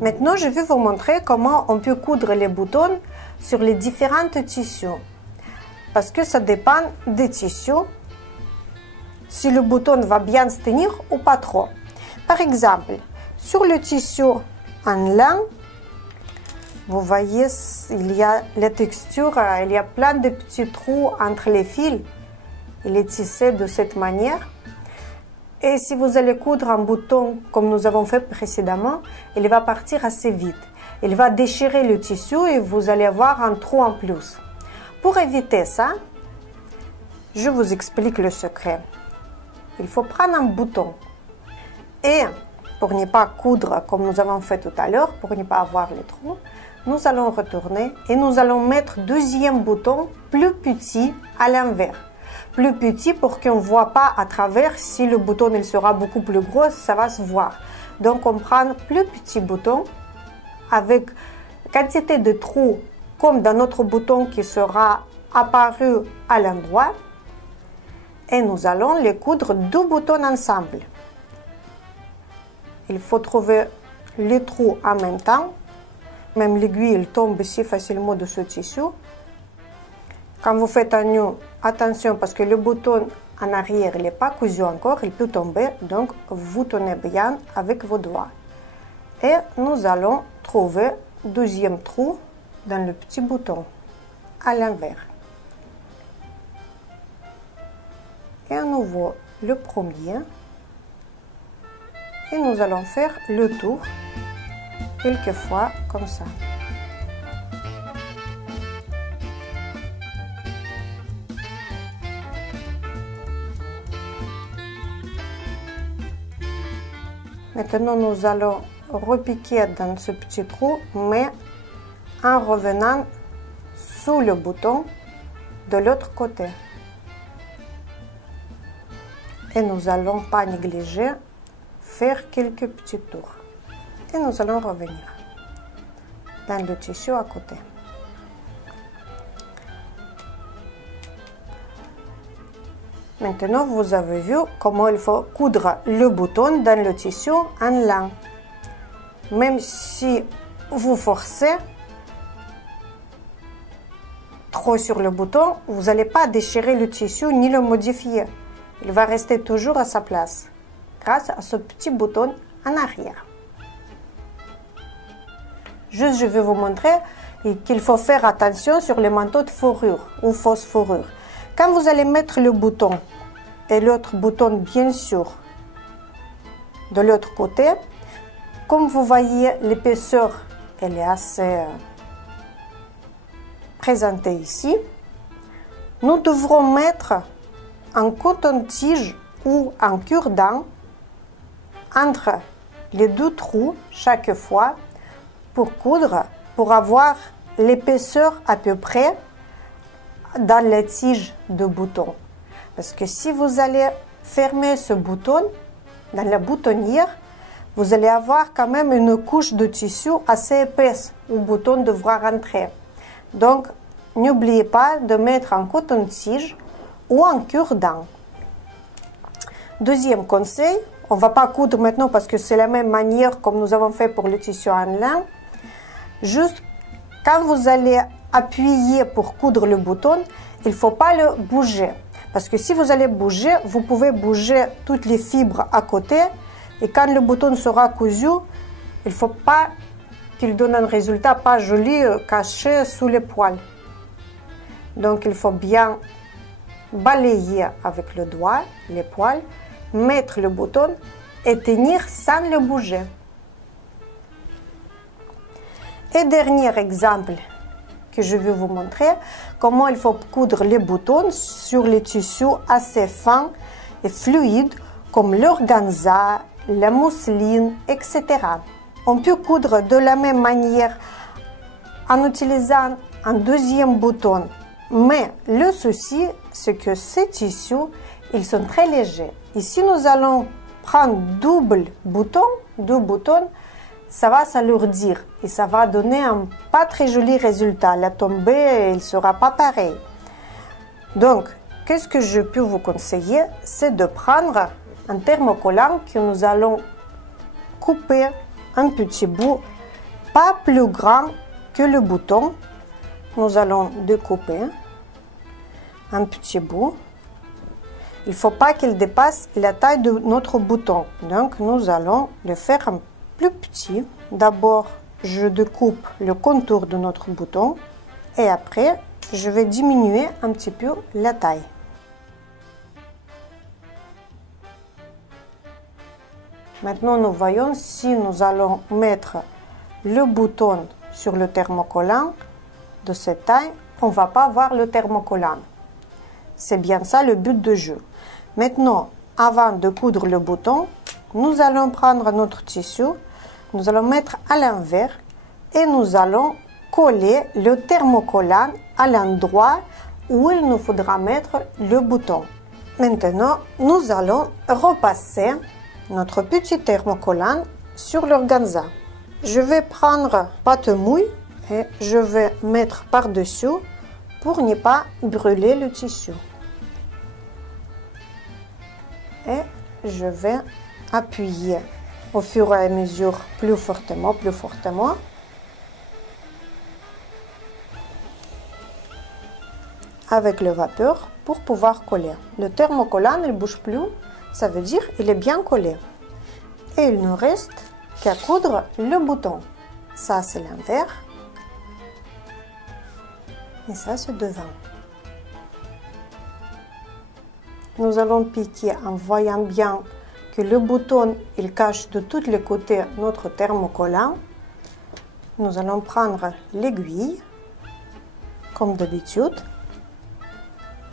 Maintenant, je vais vous montrer comment on peut coudre les boutons sur les différents tissus. Parce que ça dépend des tissus, si le bouton va bien se tenir ou pas trop. Par exemple, sur le tissu en lin, vous voyez, il y a la texture, il y a plein de petits trous entre les fils. Il est tissé de cette manière. Et si vous allez coudre un bouton comme nous avons fait précédemment, il va partir assez vite. Il va déchirer le tissu et vous allez avoir un trou en plus. Pour éviter ça, je vous explique le secret. Il faut prendre un bouton et pour ne pas coudre comme nous avons fait tout à l'heure, pour ne pas avoir les trous, nous allons retourner et nous allons mettre deuxième bouton plus petit à l'envers. Plus petit pour qu'on ne voit pas à travers. Si le bouton il sera beaucoup plus gros, ça va se voir. Donc on prend plus petit bouton avec quantité de trous comme dans notre bouton qui sera apparu à l'endroit. Et nous allons les coudre deux boutons ensemble. Il faut trouver les trous en même temps. Même l'aiguille elle tombe si facilement de ce tissu. Quand vous faites un nœud, attention parce que le bouton en arrière il n'est pas cousu encore, il peut tomber, donc vous tenez bien avec vos doigts. Et nous allons trouver le deuxième trou dans le petit bouton à l'envers. Et à nouveau le premier. Et nous allons faire le tour quelques fois comme ça. Maintenant, nous allons repiquer dans ce petit trou, mais en revenant sous le bouton de l'autre côté. Et nous allons pas négliger faire quelques petits tours. Et nous allons revenir dans le tissu à côté. Maintenant, vous avez vu comment il faut coudre le bouton dans le tissu en lin. Même si vous forcez trop sur le bouton, vous n'allez pas déchirer le tissu ni le modifier. Il va rester toujours à sa place grâce à ce petit bouton en arrière. Juste, je vais vous montrer qu'il faut faire attention sur les manteaux de fourrure ou fausse fourrure. Quand vous allez mettre le bouton et l'autre bouton bien sûr de l'autre côté, comme vous voyez l'épaisseur elle est assez présentée ici, nous devrons mettre un coton-tige ou un cure-dent entre les deux trous chaque fois pour coudre, pour avoir l'épaisseur à peu près dans la tige de bouton. Parce que si vous allez fermer ce bouton dans la boutonnière, vous allez avoir quand même une couche de tissu assez épaisse où le bouton devra rentrer. Donc, n'oubliez pas de mettre un coton-tige ou un cure-dent. Deuxième conseil, on ne va pas coudre maintenant parce que c'est la même manière comme nous avons fait pour le tissu en lin. Juste quand vous allez appuyer pour coudre le bouton, il ne faut pas le bouger. Parce que si vous allez bouger, vous pouvez bouger toutes les fibres à côté. Et quand le bouton sera cousu, il ne faut pas qu'il donne un résultat pas joli caché sous les poils. Donc il faut bien balayer avec le doigt les poils, mettre le bouton et tenir sans le bouger. Et dernier exemple que je vais vous montrer, comment il faut coudre les boutons sur les tissus assez fins et fluides comme l'organza, la mousseline, etc. On peut coudre de la même manière en utilisant un deuxième bouton. Mais le souci, c'est que ces tissus, ils sont très légers. Ici, nous allons prendre deux boutons, ça va s'alourdir et ça va donner un pas très joli résultat. La tombée, elle ne sera pas pareille. Donc, qu'est-ce que je peux vous conseiller? C'est de prendre un thermocollant que nous allons couper un petit bout, pas plus grand que le bouton. Nous allons découper un petit bout. Il ne faut pas qu'il dépasse la taille de notre bouton. Donc nous allons le faire un plus petit. D'abord, je découpe le contour de notre bouton et après, je vais diminuer un petit peu la taille. Maintenant, nous voyons si nous allons mettre le bouton sur le thermocollant de cette taille, on ne va pas voir le thermocollant. C'est bien ça le but du jeu. Maintenant, avant de coudre le bouton, nous allons prendre notre tissu, nous allons mettre à l'envers et nous allons coller le thermocollant à l'endroit où il nous faudra mettre le bouton. Maintenant, nous allons repasser notre petit thermocollant sur l'organza. Je vais prendre pâte mouille et je vais mettre par-dessus pour ne pas brûler le tissu. Et je vais appuyer au fur et à mesure plus fortement, avec le vapeur pour pouvoir coller. Le thermocollant ne bouge plus, ça veut dire qu'il est bien collé. Et il ne reste qu'à coudre le bouton. Ça c'est l'envers et ça c'est devant. Nous allons piquer en voyant bien que le bouton il cache de tous les côtés notre thermocollant. Nous allons prendre l'aiguille comme d'habitude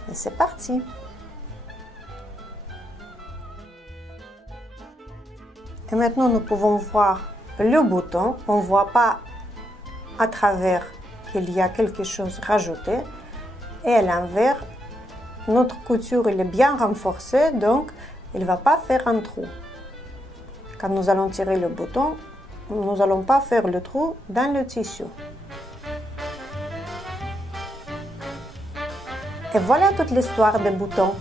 et c'est parti. Et maintenant nous pouvons voir le bouton. On ne voit pas à travers qu'il y a quelque chose rajouté et à l'envers notre couture elle est bien renforcée, donc il ne va pas faire un trou. Quand nous allons tirer le bouton, nous n'allons pas faire le trou dans le tissu. Et voilà toute l'histoire des boutons.